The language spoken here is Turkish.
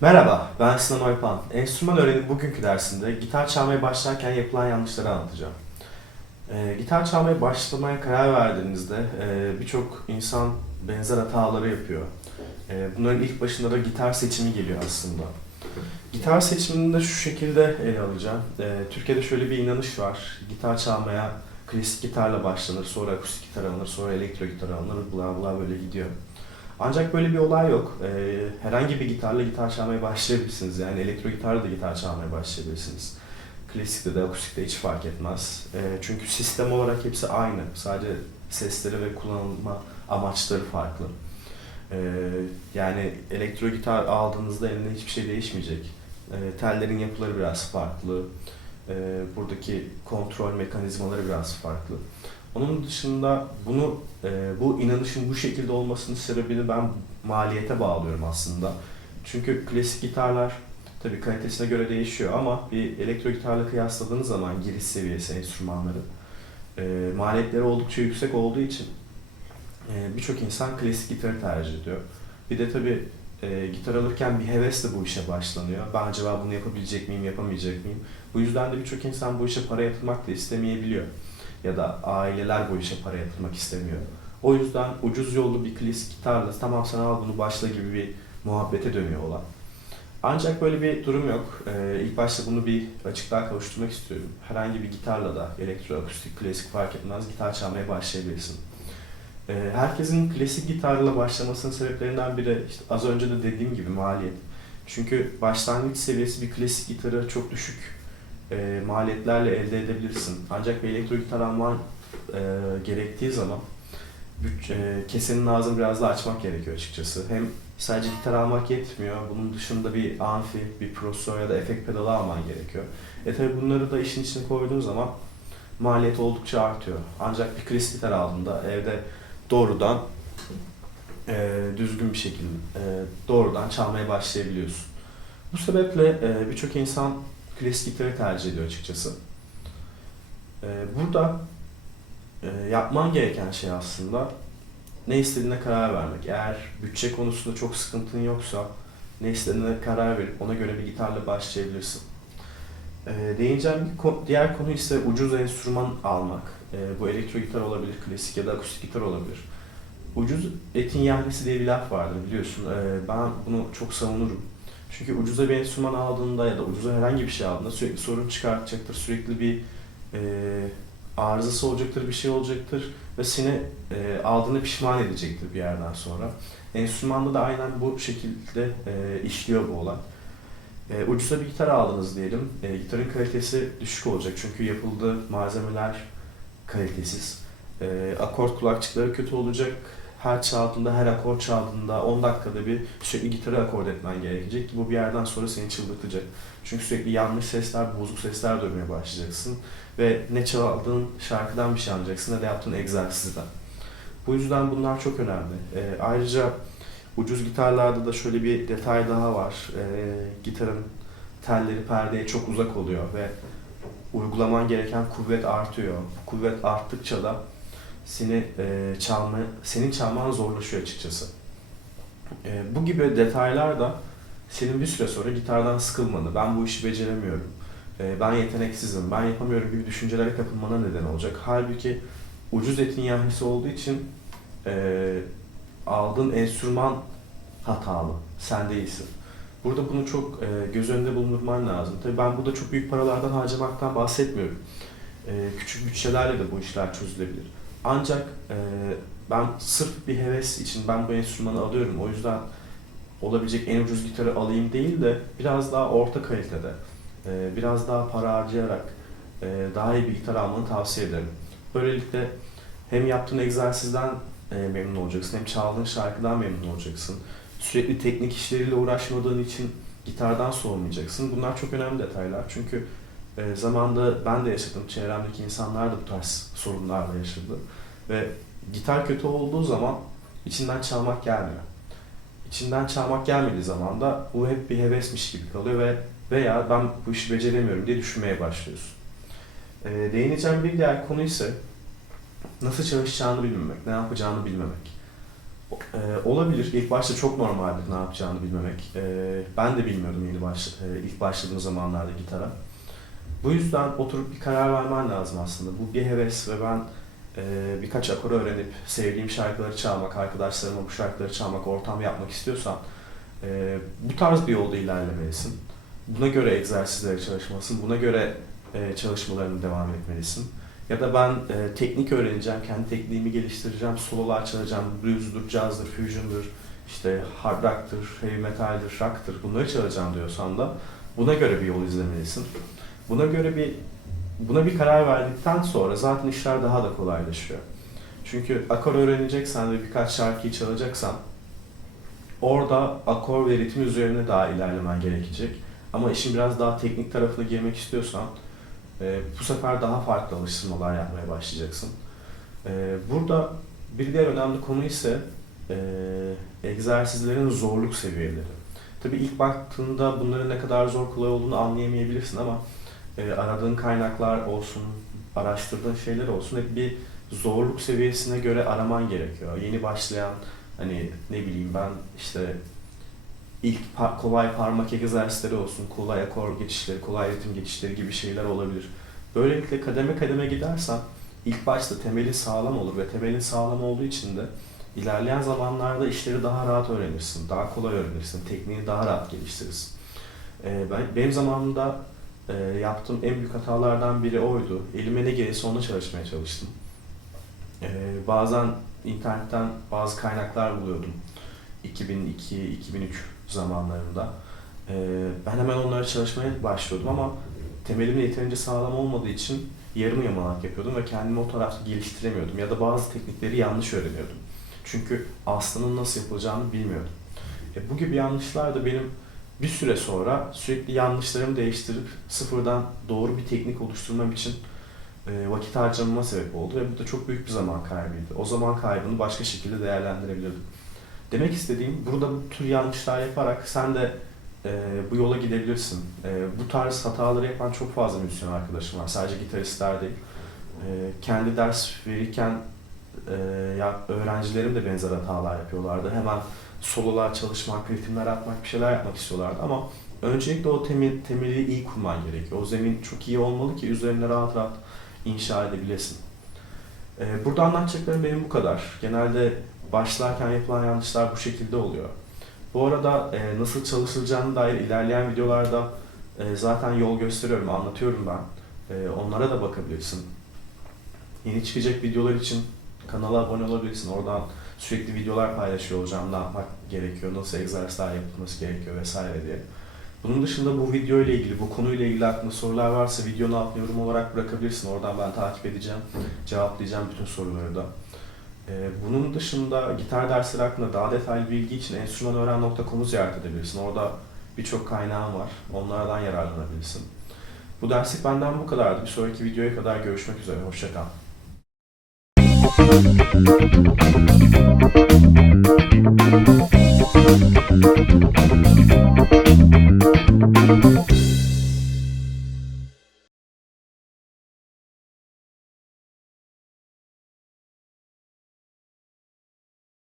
Merhaba, ben Sinan Oypan. Enstrüman öğrenim bugünkü dersinde gitar çalmaya başlarken yapılan yanlışları anlatacağım. Ee, gitar çalmaya başlamaya karar verdiğinizde e, birçok insan benzer hataları yapıyor. E, bunların ilk başında da gitar seçimi geliyor aslında. Gitar seçimini de şu şekilde ele alacağım. E, Türkiye'de şöyle bir inanış var. Gitar çalmaya klasik gitarla başlanır, sonra akustik gitar alınır, sonra elektro gitar alınır, bla bla böyle gidiyor. Ancak böyle bir olay yok. Ee, herhangi bir gitarla gitar çalmaya başlayabilirsiniz. Yani elektro gitarla da gitar çalmaya başlayabilirsiniz. Klasikte de akustikte hiç fark etmez. Ee, çünkü sistem olarak hepsi aynı. Sadece sesleri ve kullanılma amaçları farklı. Ee, yani elektro gitar aldığınızda elinde hiçbir şey değişmeyecek. Ee, tellerin yapıları biraz farklı. Ee, buradaki kontrol mekanizmaları biraz farklı. Onun dışında bunu e, bu inanışın bu şekilde olmasının sebebini ben maliyete bağlıyorum aslında. Çünkü klasik gitarlar tabii kalitesine göre değişiyor ama bir elektro gitarla kıyasladığınız zaman giriş seviyesi enstrümanları e, maliyetleri oldukça yüksek olduğu için e, birçok insan klasik gitarı tercih ediyor. Bir de tabii e, gitar alırken bir hevesle bu işe başlanıyor. Ben acaba bunu yapabilecek miyim, yapamayacak mıyım? Bu yüzden de birçok insan bu işe para yatırmak da istemeyebiliyor ya da aileler bu işe para yatırmak istemiyor. O yüzden ucuz yollu bir klasik gitarla tamam sen al bunu başla gibi bir muhabbete dönüyor olan. Ancak böyle bir durum yok. Ee, ilk başta bunu bir açıklığa kavuşturmak istiyorum. Herhangi bir gitarla da elektro, akustik, klasik fark etmez gitar çalmaya başlayabilirsin. Ee, herkesin klasik gitarla başlamasının sebeplerinden biri işte az önce de dediğim gibi maliyet. Çünkü başlangıç seviyesi bir klasik gitarı çok düşük e, maliyetlerle elde edebilirsin. Ancak bir elektro gitar alman e, gerektiği zaman büt- e, kesenin ağzını biraz daha açmak gerekiyor açıkçası. Hem sadece gitar almak yetmiyor. Bunun dışında bir amfi, bir prosesör ya da efekt pedalı alman gerekiyor. E tabi bunları da işin içine koyduğun zaman maliyet oldukça artıyor. Ancak bir klasik gitar aldığında evde doğrudan e, düzgün bir şekilde e, doğrudan çalmaya başlayabiliyorsun. Bu sebeple e, birçok insan klasik gitarı tercih ediyor açıkçası. Ee, burada e, yapman gereken şey aslında ne istediğine karar vermek. Eğer bütçe konusunda çok sıkıntın yoksa ne istediğine karar verip ona göre bir gitarla başlayabilirsin. Ee, değineceğim bir ko- diğer konu ise ucuz enstrüman almak. Ee, bu elektro gitar olabilir, klasik ya da akustik gitar olabilir. Ucuz etin yahnisi diye bir laf vardır biliyorsun. Ee, ben bunu çok savunurum. Çünkü ucuza bir enstrüman aldığında ya da ucuza herhangi bir şey aldığında sürekli sorun çıkartacaktır. Sürekli bir e, arızası olacaktır, bir şey olacaktır ve seni e, aldığını pişman edecektir bir yerden sonra. Enstrümanda da aynen bu şekilde e, işliyor bu olay. E, ucuza bir gitar aldınız diyelim. E, gitarın kalitesi düşük olacak çünkü yapıldığı malzemeler kalitesiz. E, akort kulakçıkları kötü olacak. Her çaldığında, her akor çaldığında 10 dakikada bir sürekli gitarı akord etmen gerekecek ki bu bir yerden sonra seni çıldırtacak. Çünkü sürekli yanlış sesler, bozuk sesler duymaya başlayacaksın ve ne çaldığın şarkıdan bir şey anlayacaksın ne de yaptığın egzersizden. Bu yüzden bunlar çok önemli. E, ayrıca ucuz gitarlarda da şöyle bir detay daha var. E, gitarın telleri perdeye çok uzak oluyor ve uygulaman gereken kuvvet artıyor. Kuvvet arttıkça da seni e, çalma, senin çalman zorlaşıyor açıkçası. E, bu gibi detaylar da senin bir süre sonra gitardan sıkılmanı, ben bu işi beceremiyorum, e, ben yeteneksizim, ben yapamıyorum gibi düşüncelere kapılmana neden olacak. Halbuki ucuz etin yahnisi olduğu için e, aldığın enstrüman hatalı, sen değilsin. Burada bunu çok e, göz önünde bulundurman lazım. Tabii ben burada çok büyük paralardan harcamaktan bahsetmiyorum. E, küçük bütçelerle de bu işler çözülebilir. Ancak e, ben sırf bir heves için ben bu enstrümanı alıyorum. O yüzden olabilecek en ucuz gitarı alayım değil de biraz daha orta kalitede, e, biraz daha para harcayarak e, daha iyi bir gitar almanı tavsiye ederim. Böylelikle hem yaptığın egzersizden e, memnun olacaksın hem çaldığın şarkıdan memnun olacaksın. Sürekli teknik işleriyle uğraşmadığın için gitardan soğumayacaksın. Bunlar çok önemli detaylar çünkü e, zamanda ben de yaşadım, çevremdeki insanlar da bu tarz sorunlarla yaşadı. Ve gitar kötü olduğu zaman içinden çalmak gelmiyor. İçinden çalmak gelmediği zaman da bu hep bir hevesmiş gibi kalıyor ve veya ben bu işi beceremiyorum diye düşünmeye başlıyorsun. E, değineceğim bir diğer konu ise nasıl çalışacağını bilmemek, ne yapacağını bilmemek. Ee, olabilir. İlk başta çok normaldir ne yapacağını bilmemek. Ee, ben de bilmiyordum yeni baş, e, ilk başladığım zamanlarda gitara. Bu yüzden oturup bir karar vermen lazım aslında. Bu bir heves ve ben e, birkaç akor öğrenip sevdiğim şarkıları çalmak, arkadaşlarıma bu şarkıları çalmak, ortam yapmak istiyorsan e, bu tarz bir yolda ilerlemelisin. Buna göre egzersizlere çalışmalısın, buna göre e, çalışmalarını devam etmelisin. Ya da ben e, teknik öğreneceğim, kendi tekniğimi geliştireceğim, sololar çalacağım, blues'dur, jazz'dır, fusion'dur, işte hard rock'tır, heavy metal'dir, rock'tır bunları çalacağım diyorsan da buna göre bir yol izlemelisin. Buna göre bir buna bir karar verdikten sonra zaten işler daha da kolaylaşıyor. Çünkü akor öğreneceksen ve birkaç şarkıyı çalacaksan orada akor ve ritim üzerine daha ilerlemen gerekecek. Ama işin biraz daha teknik tarafına girmek istiyorsan e, bu sefer daha farklı alıştırmalar yapmaya başlayacaksın. E, burada bir diğer önemli konu ise e, egzersizlerin zorluk seviyeleri. Tabii ilk baktığında bunların ne kadar zor kolay olduğunu anlayamayabilirsin ama e, aradığın kaynaklar olsun, araştırdığın şeyler olsun hep bir zorluk seviyesine göre araman gerekiyor. Yeni başlayan hani ne bileyim ben işte ilk pa- kolay parmak egzersizleri olsun, kolay akor geçişleri, kolay ritim geçişleri gibi şeyler olabilir. Böylelikle kademe kademe gidersen ilk başta temeli sağlam olur ve temelin sağlam olduğu için de ilerleyen zamanlarda işleri daha rahat öğrenirsin, daha kolay öğrenirsin, tekniği daha rahat geliştirirsin. Ee, ben, benim zamanımda e, yaptığım en büyük hatalardan biri oydu. Elime ne gelirse ona çalışmaya çalıştım. Ee, bazen internetten bazı kaynaklar buluyordum. 2002-2003 zamanlarında. Ee, ben hemen onlara çalışmaya başlıyordum ama temelim yeterince sağlam olmadığı için yarım yamalak yapıyordum ve kendimi o tarafta geliştiremiyordum ya da bazı teknikleri yanlış öğreniyordum. Çünkü aslının nasıl yapılacağını bilmiyordum. E, bu gibi yanlışlar da benim bir süre sonra sürekli yanlışlarımı değiştirip sıfırdan doğru bir teknik oluşturmam için e, vakit harcamama sebep oldu ve bu da çok büyük bir zaman kaybıydı. O zaman kaybını başka şekilde değerlendirebilirdim. Demek istediğim burada bu tür yanlışlar yaparak sen de e, bu yola gidebilirsin. E, bu tarz hataları yapan çok fazla müzisyen arkadaşım var. Sadece gitaristler değil. E, kendi ders verirken e, ya, öğrencilerim de benzer hatalar yapıyorlardı. Hemen sololar çalışmak, ritimler atmak, bir şeyler yapmak istiyorlardı ama öncelikle o temel, temeli iyi kurman gerekiyor. O zemin çok iyi olmalı ki üzerine rahat rahat inşa edebilesin. Ee, burada anlatacaklarım benim bu kadar. Genelde başlarken yapılan yanlışlar bu şekilde oluyor. Bu arada e, nasıl çalışılacağını dair ilerleyen videolarda e, zaten yol gösteriyorum, anlatıyorum ben. E, onlara da bakabilirsin. Yeni çıkacak videolar için kanala abone olabilirsin. Oradan sürekli videolar paylaşıyor olacağım. Ne yapmak gerekiyor, nasıl egzersizler yapılması gerekiyor vesaire diye. Bunun dışında bu video ile ilgili, bu konuyla ilgili aklında sorular varsa videonun altına yorum olarak bırakabilirsin. Oradan ben takip edeceğim, cevaplayacağım bütün soruları da. Ee, bunun dışında gitar dersleri hakkında daha detaylı bilgi için enstrümanöğren.com'u ziyaret edebilirsin. Orada birçok kaynağım var. Onlardan yararlanabilirsin. Bu derslik benden bu kadardı. Bir sonraki videoya kadar görüşmek üzere. Hoşçakal.